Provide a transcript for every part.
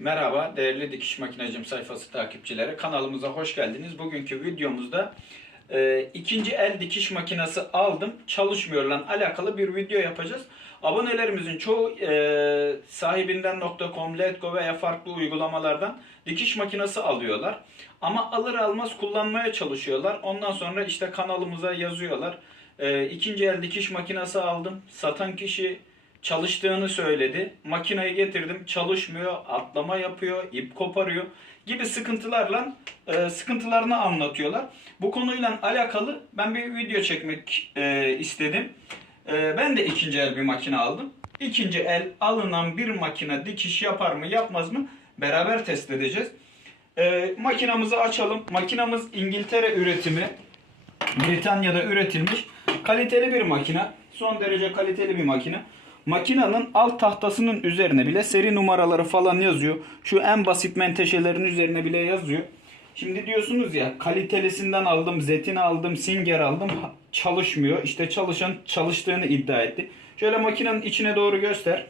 Merhaba değerli dikiş makinacım sayfası takipçileri kanalımıza hoş geldiniz. Bugünkü videomuzda e, ikinci el dikiş makinesi aldım çalışmıyorla alakalı bir video yapacağız. Abonelerimizin çoğu e, sahibinden.com, Letgo veya farklı uygulamalardan dikiş makinesi alıyorlar. Ama alır almaz kullanmaya çalışıyorlar. Ondan sonra işte kanalımıza yazıyorlar. E, ikinci el dikiş makinesi aldım. Satan kişi çalıştığını söyledi. Makineyi getirdim çalışmıyor, atlama yapıyor, ip koparıyor gibi sıkıntılarla e, sıkıntılarını anlatıyorlar. Bu konuyla alakalı ben bir video çekmek e, istedim. E, ben de ikinci el bir makine aldım. İkinci el alınan bir makine dikiş yapar mı yapmaz mı beraber test edeceğiz. E, makinamızı açalım. Makinamız İngiltere üretimi. Britanya'da üretilmiş kaliteli bir makine. Son derece kaliteli bir makine. Makinenin alt tahtasının üzerine bile seri numaraları falan yazıyor. Şu en basit menteşelerin üzerine bile yazıyor. Şimdi diyorsunuz ya kalitelisinden aldım, Zetin aldım, Singer aldım çalışmıyor. İşte çalışan çalıştığını iddia etti. Şöyle makinenin içine doğru göster.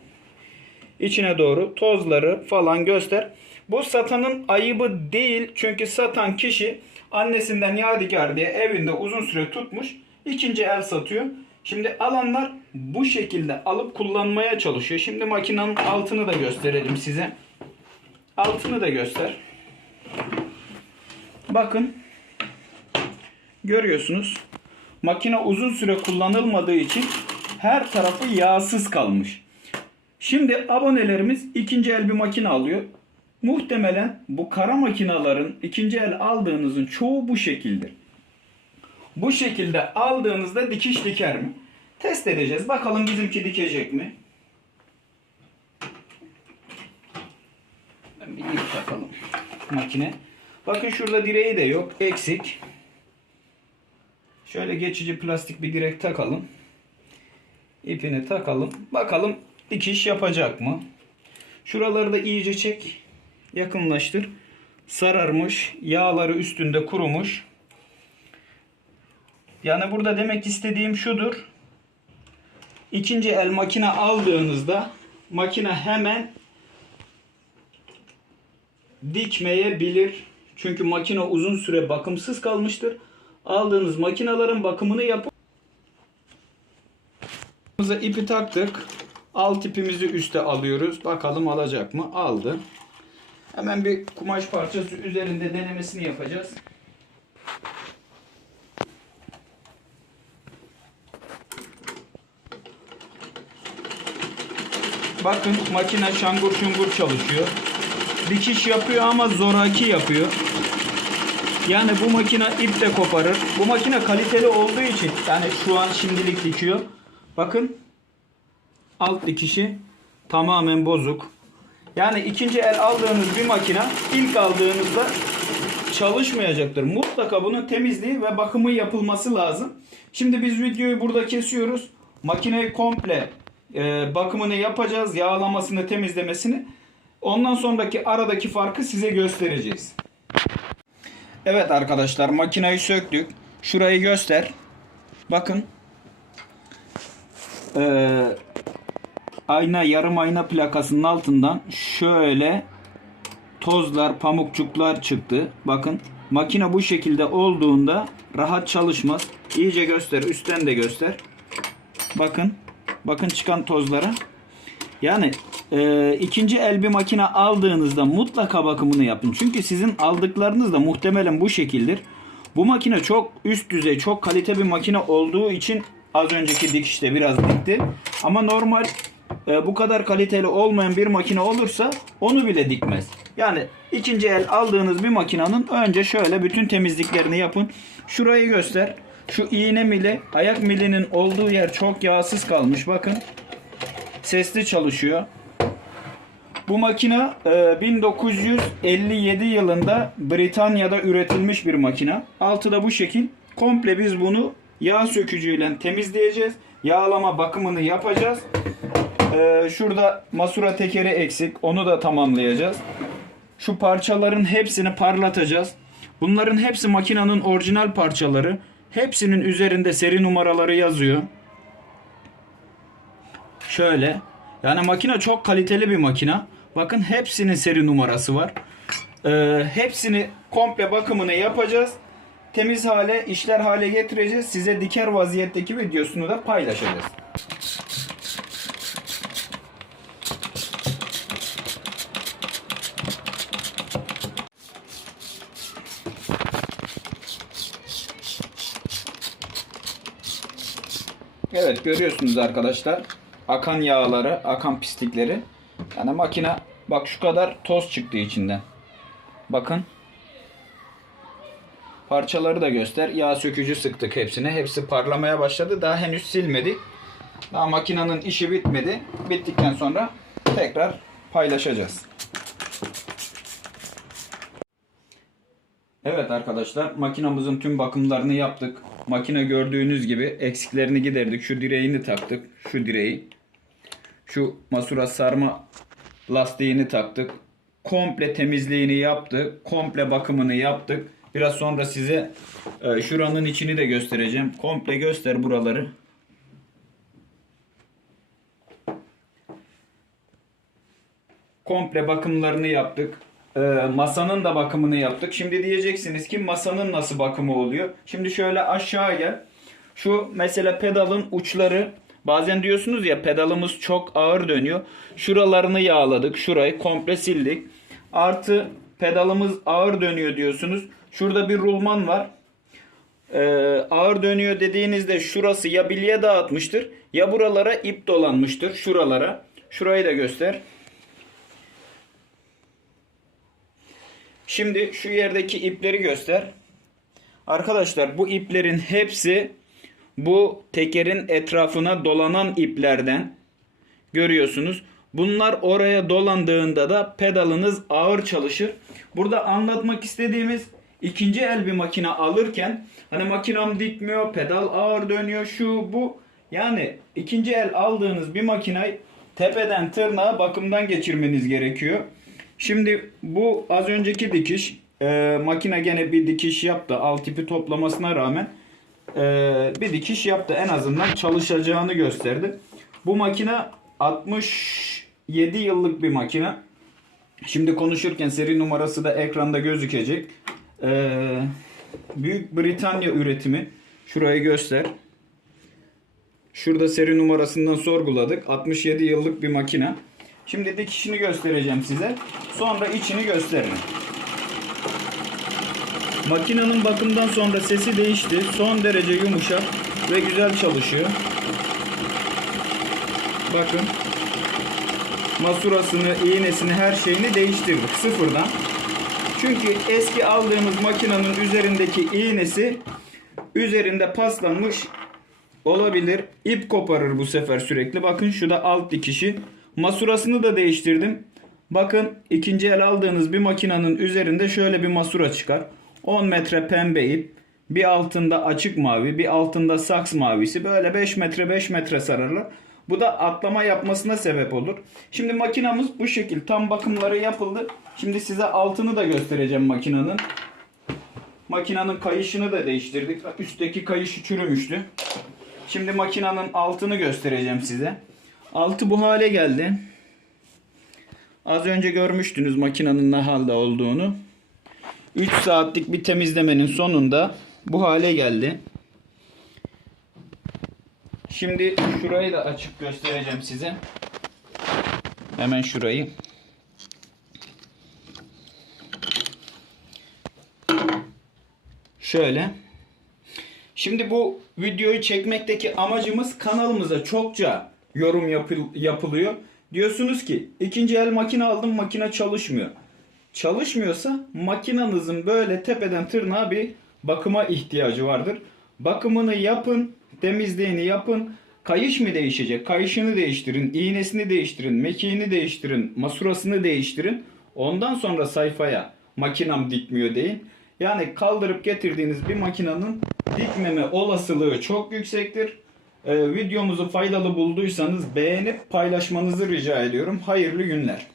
İçine doğru tozları falan göster. Bu satanın ayıbı değil çünkü satan kişi annesinden yadigar diye evinde uzun süre tutmuş ikinci el satıyor. Şimdi alanlar bu şekilde alıp kullanmaya çalışıyor. Şimdi makinenin altını da gösterelim size. Altını da göster. Bakın. Görüyorsunuz. Makine uzun süre kullanılmadığı için her tarafı yağsız kalmış. Şimdi abonelerimiz ikinci el bir makine alıyor. Muhtemelen bu kara makinaların ikinci el aldığınızın çoğu bu şekildir. Bu şekilde aldığınızda dikiş diker mi? Test edeceğiz. Bakalım bizimki dikecek mi? Bir ip takalım makine. Bakın şurada direği de yok. Eksik. Şöyle geçici plastik bir direk takalım. İpini takalım. Bakalım dikiş yapacak mı? Şuraları da iyice çek. Yakınlaştır. Sararmış. Yağları üstünde kurumuş. Yani burada demek istediğim şudur. İkinci el makine aldığınızda makine hemen dikmeyebilir. Çünkü makine uzun süre bakımsız kalmıştır. Aldığınız makinelerin bakımını yapın. ipi taktık. Alt ipimizi üste alıyoruz. Bakalım alacak mı? Aldı. Hemen bir kumaş parçası üzerinde denemesini yapacağız. Bakın makine şangur şungur çalışıyor. Dikiş yapıyor ama zoraki yapıyor. Yani bu makine ip de koparır. Bu makine kaliteli olduğu için yani şu an şimdilik dikiyor. Bakın alt dikişi tamamen bozuk. Yani ikinci el aldığınız bir makine ilk aldığınızda çalışmayacaktır. Mutlaka bunun temizliği ve bakımı yapılması lazım. Şimdi biz videoyu burada kesiyoruz. Makineyi komple e, bakımını yapacağız. Yağlamasını, temizlemesini. Ondan sonraki aradaki farkı size göstereceğiz. Evet arkadaşlar makineyi söktük. Şurayı göster. Bakın. Ee, ayna yarım ayna plakasının altından şöyle tozlar, pamukçuklar çıktı. Bakın makine bu şekilde olduğunda rahat çalışmaz. İyice göster, üstten de göster. Bakın. Bakın çıkan tozlara. Yani e, ikinci el bir makine aldığınızda mutlaka bakımını yapın. Çünkü sizin aldıklarınız da muhtemelen bu şekildir. Bu makine çok üst düzey, çok kalite bir makine olduğu için az önceki dikişte biraz dikti. Ama normal e, bu kadar kaliteli olmayan bir makine olursa onu bile dikmez. Yani ikinci el aldığınız bir makinenin önce şöyle bütün temizliklerini yapın. Şurayı göster. Şu iğne mili, ayak milinin olduğu yer çok yağsız kalmış. Bakın. Sesli çalışıyor. Bu makine e, 1957 yılında Britanya'da üretilmiş bir makine. Altı da bu şekil. Komple biz bunu yağ sökücüyle temizleyeceğiz. Yağlama bakımını yapacağız. E, şurada masura tekeri eksik. Onu da tamamlayacağız. Şu parçaların hepsini parlatacağız. Bunların hepsi makinenin orijinal parçaları. Hepsinin üzerinde seri numaraları yazıyor. Şöyle. Yani makine çok kaliteli bir makine. Bakın hepsinin seri numarası var. Ee, hepsini komple bakımını yapacağız. Temiz hale, işler hale getireceğiz. Size diker vaziyetteki videosunu da paylaşacağız. Evet görüyorsunuz arkadaşlar. Akan yağları, akan pislikleri. Yani makine bak şu kadar toz çıktı içinden. Bakın. Parçaları da göster. Yağ sökücü sıktık hepsine. Hepsi parlamaya başladı. Daha henüz silmedik. Daha makinenin işi bitmedi. Bittikten sonra tekrar paylaşacağız. Evet arkadaşlar makinamızın tüm bakımlarını yaptık. Makine gördüğünüz gibi eksiklerini giderdik. Şu direğini taktık. Şu direği. Şu masura sarma lastiğini taktık. Komple temizliğini yaptık. Komple bakımını yaptık. Biraz sonra size e, şuranın içini de göstereceğim. Komple göster buraları. komple bakımlarını yaptık. Ee, masanın da bakımını yaptık. Şimdi diyeceksiniz ki masanın nasıl bakımı oluyor? Şimdi şöyle aşağı gel. Şu mesela pedalın uçları bazen diyorsunuz ya pedalımız çok ağır dönüyor. Şuralarını yağladık. Şurayı komple sildik. Artı pedalımız ağır dönüyor diyorsunuz. Şurada bir rulman var. Ee, ağır dönüyor dediğinizde şurası ya bilye dağıtmıştır ya buralara ip dolanmıştır. Şuralara. Şurayı da göster. Şimdi şu yerdeki ipleri göster. Arkadaşlar bu iplerin hepsi bu tekerin etrafına dolanan iplerden görüyorsunuz. Bunlar oraya dolandığında da pedalınız ağır çalışır. Burada anlatmak istediğimiz ikinci el bir makine alırken hani makinam dikmiyor, pedal ağır dönüyor, şu bu. Yani ikinci el aldığınız bir makinayı tepeden tırnağa bakımdan geçirmeniz gerekiyor. Şimdi bu az önceki dikiş e, makine gene bir dikiş yaptı. Alt ipi toplamasına rağmen e, bir dikiş yaptı. En azından çalışacağını gösterdi. Bu makine 67 yıllık bir makine. Şimdi konuşurken seri numarası da ekranda gözükecek. E, Büyük Britanya üretimi. Şurayı göster. Şurada seri numarasından sorguladık. 67 yıllık bir makine. Şimdi dikişini göstereceğim size. Sonra içini gösteririm. Makinenin bakımdan sonra sesi değişti. Son derece yumuşak ve güzel çalışıyor. Bakın. Masurasını, iğnesini, her şeyini değiştirdik sıfırdan. Çünkü eski aldığımız makinenin üzerindeki iğnesi üzerinde paslanmış olabilir. İp koparır bu sefer sürekli. Bakın şu da alt dikişi. Masurasını da değiştirdim. Bakın ikinci el aldığınız bir makinenin üzerinde şöyle bir masura çıkar. 10 metre pembe ip. Bir altında açık mavi, bir altında saks mavisi. Böyle 5 metre 5 metre sararlar. Bu da atlama yapmasına sebep olur. Şimdi makinamız bu şekil. Tam bakımları yapıldı. Şimdi size altını da göstereceğim makinenin. Makinenin kayışını da değiştirdik. Üstteki kayışı çürümüştü. Şimdi makinenin altını göstereceğim size. Altı bu hale geldi. Az önce görmüştünüz makinenin ne halde olduğunu. 3 saatlik bir temizlemenin sonunda bu hale geldi. Şimdi şurayı da açık göstereceğim size. Hemen şurayı. Şöyle. Şimdi bu videoyu çekmekteki amacımız kanalımıza çokça yorum yapıl- yapılıyor. Diyorsunuz ki ikinci el makine aldım makine çalışmıyor. Çalışmıyorsa makinanızın böyle tepeden tırnağa bir bakıma ihtiyacı vardır. Bakımını yapın, temizliğini yapın. Kayış mı değişecek? Kayışını değiştirin, iğnesini değiştirin, mekiğini değiştirin, masurasını değiştirin. Ondan sonra sayfaya makinam dikmiyor deyin. Yani kaldırıp getirdiğiniz bir makinenin dikmeme olasılığı çok yüksektir. Ee, videomuzu faydalı bulduysanız beğenip paylaşmanızı rica ediyorum. Hayırlı günler.